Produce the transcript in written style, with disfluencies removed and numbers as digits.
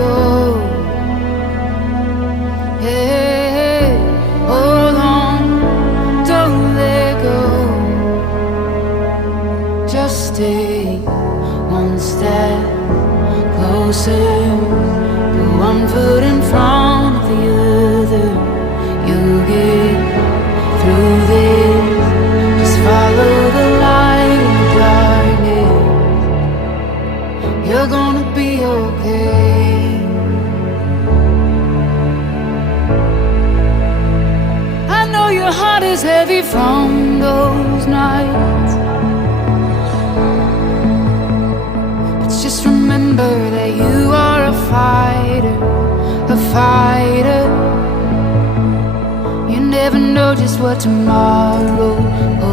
go. Hey, hold on, don't let go. Just stay one step closer, put one foot in front of the other. You'll get through this, just follow the light in the darkness. You're gonna be okay. I know your heart is heavy from those nights, but just remember that you are a fighter, a fighter. You never know just what tomorrow holds.